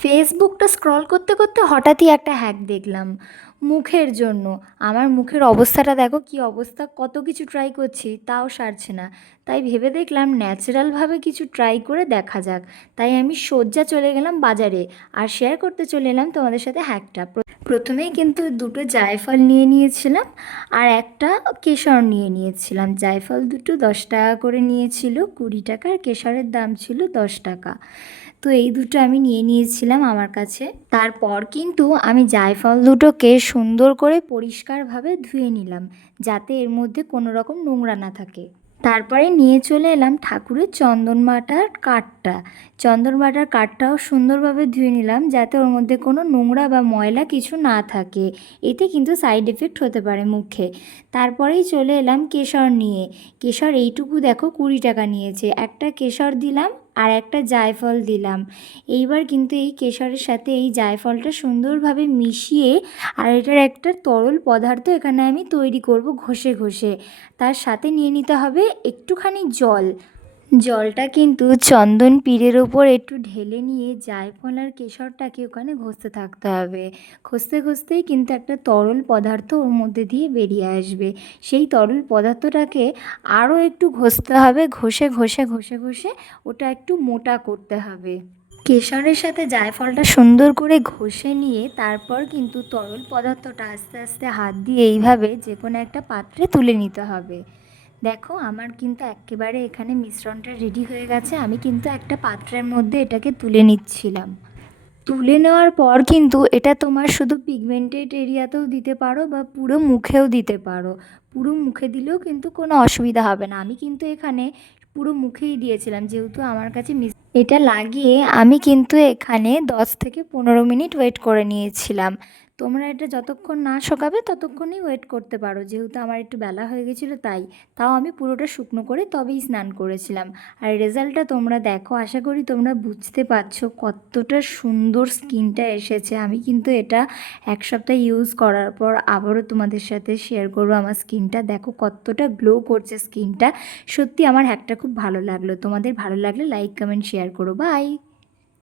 ফেসবুকটা স্ক্রল করতে করতে হঠাৎই একটা হ্যাক দেখলাম মুখের জন্য। আমার মুখের অবস্থাটা দেখো কি অবস্থা, কত কিছু ট্রাই করছি তাও সারছে না। তাই ভেবে দেখলাম ন্যাচারালভাবে কিছু ট্রাই করে দেখা যাক। তাই আমি সোজা চলে গেলাম বাজারে আর শেয়ার করতে চলে এলাম তোমাদের সাথে হ্যাকটা। প্রথমেই কিন্তু দুটো জায়ফল নিয়ে নিয়েছিলাম আর একটা কেশর নিয়ে নিয়েছিলাম। জায়ফল দুটো 10 টাকা করে নিয়েছিল, 20 টাকা, আর কেশরের দাম ছিল 10 টাকা। তো এই দুটো আমি নিয়ে নিয়েছিলাম আমার কাছে। তারপর কিন্তু আমি জায়ফল দুটোকে সুন্দর করে পরিষ্কারভাবে ধুয়ে নিলাম, যাতে এর মধ্যে কোনো রকম নোংরা না থাকে। তারপরে নিয়ে চলে এলাম ঠাকুরের চন্দন বাটার কাঠটা। চন্দন বাটার কাঠটাও সুন্দরভাবে ধুয়ে নিলাম, যাতে ওর মধ্যে কোনো নোংরা বা ময়লা কিছু না থাকে। এতে কিন্তু সাইড এফেক্ট হতে পারে মুখে। তারপরেই চলে এলাম কেশর নিয়ে। কেশর এইটুকু দেখো 20 টাকা নিয়েছে। একটা কেশর দিলাম আর একটা জায়ফল দিলাম। এইবার কিন্তু এই কেশরের সাথে এই জায়ফলটা সুন্দরভাবে মিশিয়ে, আর এটার একটা তরল পদার্থ এখানে আমি তৈরি করব ঘষে ঘষে। তার সাথে নিয়ে নিতে হবে একটুখানি জল। জলটা কিন্তু চন্দন পীরের ওপর একটু ঢেলে নিয়ে জায়ফল আর কেশরটাকে ওখানে ঘষতে থাকতে হবে। ঘষতে ঘষতেই কিন্তু একটা তরল পদার্থ ওর মধ্যে দিয়ে বেরিয়ে আসবে। সেই তরল পদার্থটাকে আরও একটু ঘষতে হবে, ঘষে ঘষে ঘষে ঘষে ওটা একটু মোটা করতে হবে। কেশরের সাথে জায়ফলটা সুন্দর করে ঘষে নিয়ে তারপর কিন্তু তরল পদার্থটা আস্তে আস্তে হাত দিয়ে এইভাবে যে কোনো একটা পাত্রে তুলে নিতে হবে। দেখো আমার কিন্তু একেবারে এখানে মিশ্রণটা রেডি হয়ে গেছে। আমি কিন্তু একটা পাত্রের মধ্যে এটাকে তুলে নিচ্ছিলাম। তুলে নেওয়ার পর কিন্তু এটা তোমার শুধু পিগমেন্টেড এরিয়াতেও দিতে পারো বা পুরো মুখেও দিতে পারো। পুরো মুখে দিলেও কিন্তু কোনো অসুবিধা হবে না। আমি কিন্তু এখানে পুরো মুখেই দিয়েছিলাম, যেহেতু আমার কাছে এটা লাগিয়ে আমি কিন্তু এখানে 10 থেকে 15 মিনিট ওয়েট করে নিয়েছিলাম। তোমরা এটা যতক্ষণ না শোকাবে ততক্ষণই ওয়েট করতে পারো, যেহেতু আমার একটু বেলা হয়ে গেছিলো তাই। তাও আমি পুরোটা শুকনো করে তবেই স্নান করেছিলাম। আর রেজাল্টটা তোমরা দেখো, আশা করি তোমরা বুঝতে পারছো কতটা সুন্দর স্কিনটা এসেছে। আমি কিন্তু এটা 1 সপ্তাহ ইউজ করার পর আবারও তোমাদের সাথে শেয়ার করবো আমার স্কিনটা। দেখো কতটা গ্লো করছে স্কিনটা। সত্যি আমার হ্যাকটা খুব ভালো লাগলো। তোমাদের ভালো লাগলে লাইক, কমেন্ট, শেয়ার করো। বাই।